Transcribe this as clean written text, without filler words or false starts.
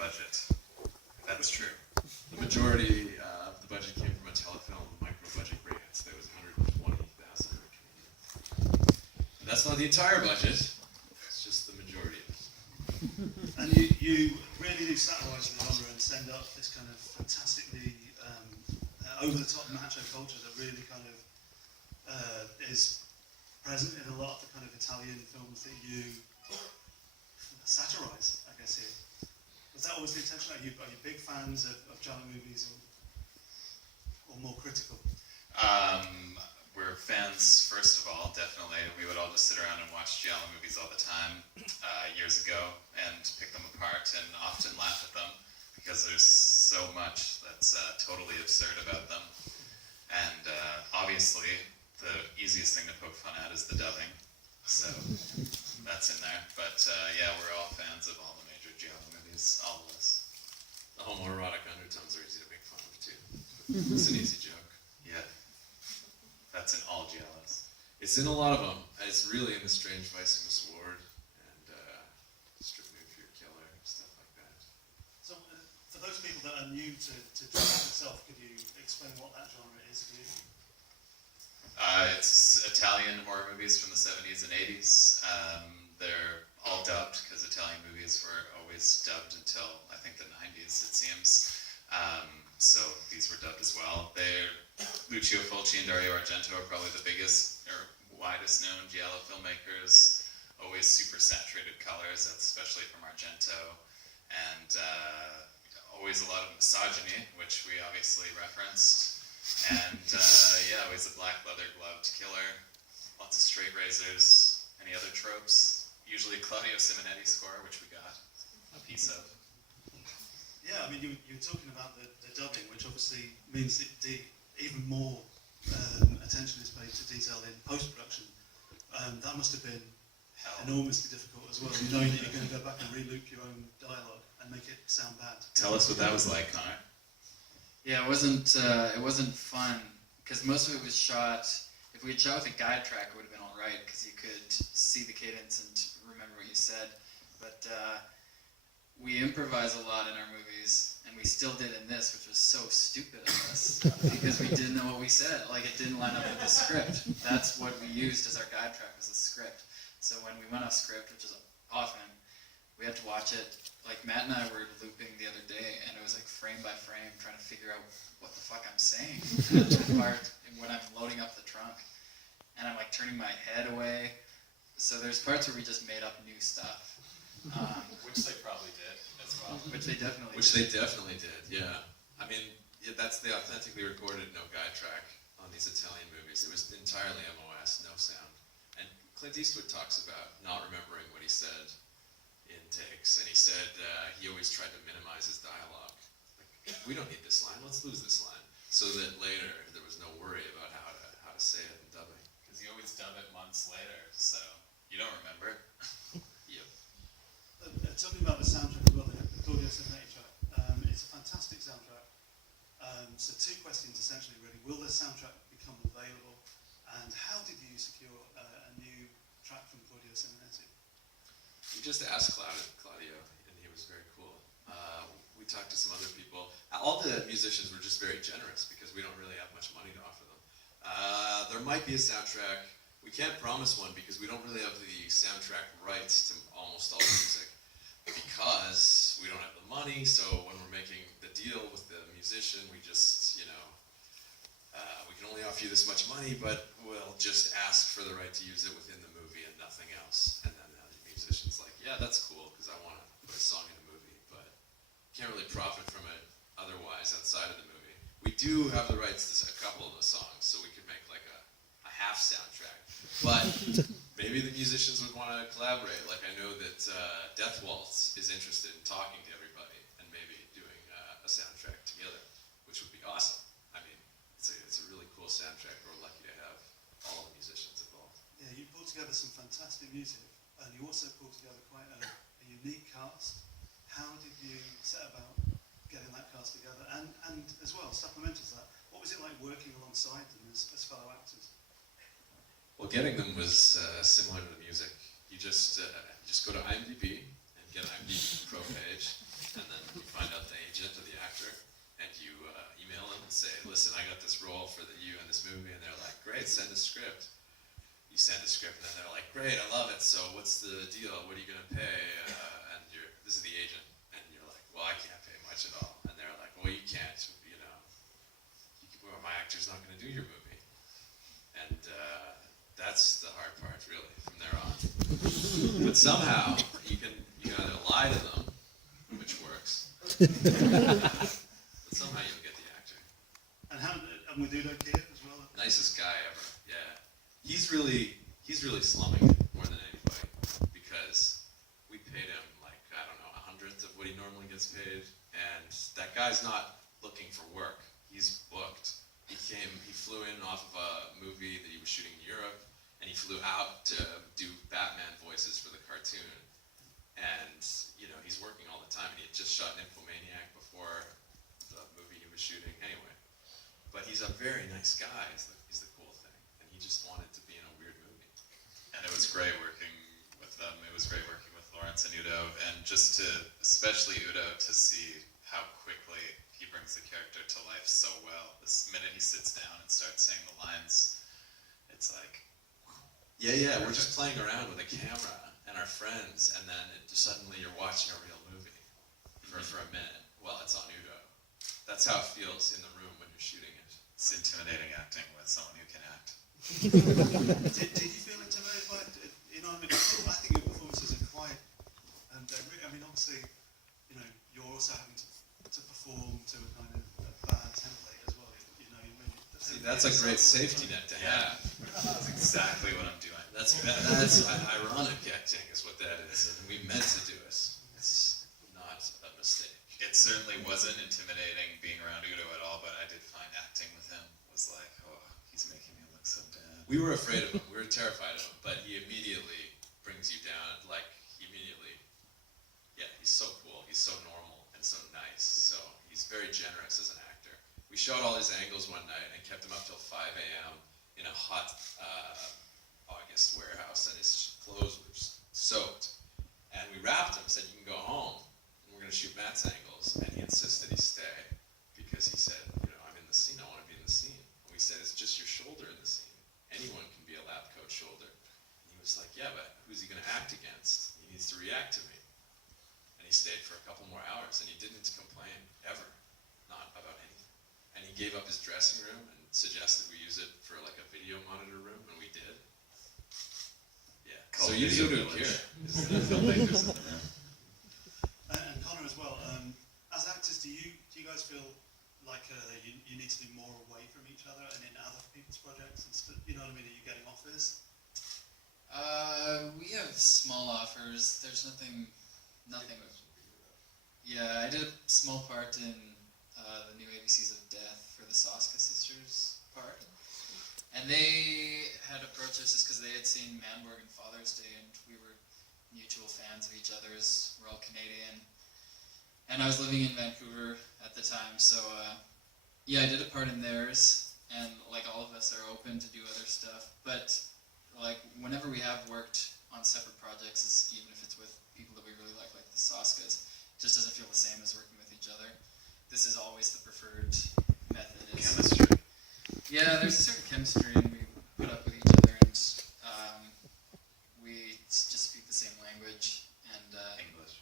budget. That is true. The majority of the budget came from a telefilm micro-budget grant. There was 120,000. That's not the entire budget. It's just the majority of it. And you really do satirise the genre and send up this kind of fantastically over-the-top macho culture that really kind of is present in a lot of the kind of Italian films that you satirise, I guess, here. Was that always the intention? Are you big fans of giallo movies or more critical? We're fans, first of all, definitely. We would all just sit around and watch giallo movies all the time years ago and pick them apart and often laugh at them because there's so much that's totally absurd about them. And obviously, the easiest thing to poke fun at is the dubbing. So that's in there. But yeah, we're all fans of all the major giallo movies, all of us. The homoerotic undertones are easy to make fun of, too. It's an easy joke. Yeah. That's in all giallos. It's in a lot of them. It's really in The Strange Vice of Miss Ward and Strip Nude for Your Killer, stuff like that. So, for those people that are new to giallo itself, could you explain what that genre is for you? It's Italian horror movies from the 70s and 80s. They're all dubbed because Italian movies were always dubbed until I think the 90s, it seems. So these were dubbed as well. Lucio Fulci and Dario Argento are probably the biggest or widest known giallo filmmakers. Always super saturated colors, especially from Argento. And always a lot of misogyny, which we obviously referenced. And yeah, always a black leather gloved killer. Lots of straight razors. Any other tropes? Usually Claudio Simonetti score, which we got a piece of. Yeah, I mean, you were talking about the dubbing, which obviously means that even more attention is paid to detail in post-production. That must have been enormously difficult as well. You know that you're going to go back and re-loop your own dialogue and make it sound bad. Tell us what that was like, Connor. Yeah, it wasn't fun because most of it was shot. If we had shot with a guide track, it would have been all right because you could see the cadence and remember what you said. But we improvise a lot in our movies, and we still did in this, which was so stupid of us because we didn't know what we said. Like, it didn't line up with the script. That's what we used as our guide track, was the script. So when we went off script, which is often, we had to watch it. Like, Matt and I were looping the other day, and it was like frame by frame, trying to figure out what the fuck I'm saying. Part when I'm loading up the trunk, and I'm like turning my head away. So there's parts where we just made up new stuff. Which they probably did as well. Which they definitely did, yeah. I mean, yeah, that's the authentically recorded no guide track on these Italian movies. It was entirely MOS, no sound. And Clint Eastwood talks about not remembering what he said in takes, and he said he always tried to minimize his dialogue. Like, we don't need this line, let's lose this line. So that later there was no worry about how to say it in dubbing. Because you always dub it months later, so you don't remember. Yep. Talking about the soundtrack as well, the Claudio Simonetti track, it's a fantastic soundtrack. So two questions essentially really. Will the soundtrack become available? And how did you secure a new track from Claudio Simonetti? We just asked Claudio, and he was very cool. We talked to some other people. All the musicians were just very generous because we don't really have much money to offer them. There might be a soundtrack. We can't promise one because we don't really have the soundtrack rights to almost all the music because we don't have the money. So when we're making the deal with the musician, we just, we can only offer you this much money, but we'll just ask for the right to use it within the movie and nothing else. And then the musician's like, yeah, that's cool because I want to put a song in the movie, but can't really profit from it otherwise outside of the movie. We do have the rights to a couple of the songs, so we could make like a half soundtrack. But maybe the musicians would want to collaborate. Like I know that Death Waltz is interested in talking to everybody and maybe doing a soundtrack together, which would be awesome. I mean, it's a really cool soundtrack. We're lucky to have all the musicians involved. Yeah, you pulled together some fantastic music, and you also pulled together quite a unique cast. How did you set about getting that cast together? And as well, supplemental to that, what was it like working alongside them as fellow actors? Well, getting them was similar to the music. You just go to IMDb and get an IMDb pro page, and then say, listen, I got this role for you in this movie, and they're like, great, send a script. You send a script, and then they're like, great, I love it, so what's the deal? What are you going to pay? And this is the agent, and you're like, well, I can't pay much at all. And they're like, well, you can't, well, my actor's not going to do your movie. And that's the hard part, really, from there on. But somehow, you can either lie to them, which works, but somehow you'll get the actor. And with Udo Kier as well? Nicest guy ever, yeah. He's really slumming it more than anybody, because we paid him like, I don't know, 100th of what he normally gets paid, and that guy's not looking for work. He's booked. He flew in off of a movie that he was shooting in Europe, and he flew out to do Batman voices for the cartoon. And, he's working all the time, and he had just shot Nymphomaniac before the movie he was shooting anyway. But he's a very nice guy, is the cool thing. And he just wanted to be in a weird movie. And it was great working with them. It was great working with Lawrence and Udo, and especially Udo, to see how quickly he brings the character to life so well. This minute he sits down and starts saying the lines, it's like... Yeah, we're just playing around with a camera and our friends, and then suddenly you're watching a real movie for a minute while it's on Udo. That's how it feels in the room when you're shooting it. It's intimidating acting with someone who can act. Did you feel intimidated by it? I think your performances are quite, and obviously, you're also having to perform to a kind of a bad template as well. See, that's a great safety net to have. That's exactly what I'm doing. That's ironic acting is what that is, and we meant to do it. It's not a mistake. It certainly wasn't intimidating being around Udo at all, but I did find acting with him was like, oh, he's making me look so bad. We were afraid of him. We were terrified of him, but he immediately brings you down. He's so cool. He's so normal and so nice. So he's very generous as an actor. We shot all his angles one night and kept him up till 5 a.m. in a hot August warehouse, and his clothes were just soaked. And we wrapped him, said, you can go home, and we're going to shoot Matt's angles. And he insisted he stay, because he said, I'm in the scene, I want to be in the scene. And we said, it's just your shoulder in the scene. Anyone can be a lab coat shoulder. And he was like, yeah, but who's he going to act against? He needs to react to me. And he stayed for a couple more hours, and he didn't complain, ever. Not about anything. And he gave up his dressing room and suggested we use it for like a video monitor room, and we did. Yeah. So use Udo Kier. The filmmakers in the room. And Conor as well. As actors, do you guys feel like you need to be more away from each other and in other people's projects? You know what I mean? Are you getting offers? We have small offers. There's nothing. Yeah, I did a small part in the new ABCs of Death for the Soska sisters part. And they had approached us just because they had seen Manborg and Father's Day, and we were mutual fans of each other, as we're all Canadian. And I was living in Vancouver at the time, so I did a part in theirs, and like all of us are open to do other stuff. But like whenever we have worked on separate projects, even if it's with people that we really like the Soskas, it just doesn't feel the same as working with each other. This is always the preferred method. Chemistry. Yeah, there's a certain chemistry, and we put up with each other, and we just speak the same language, and English.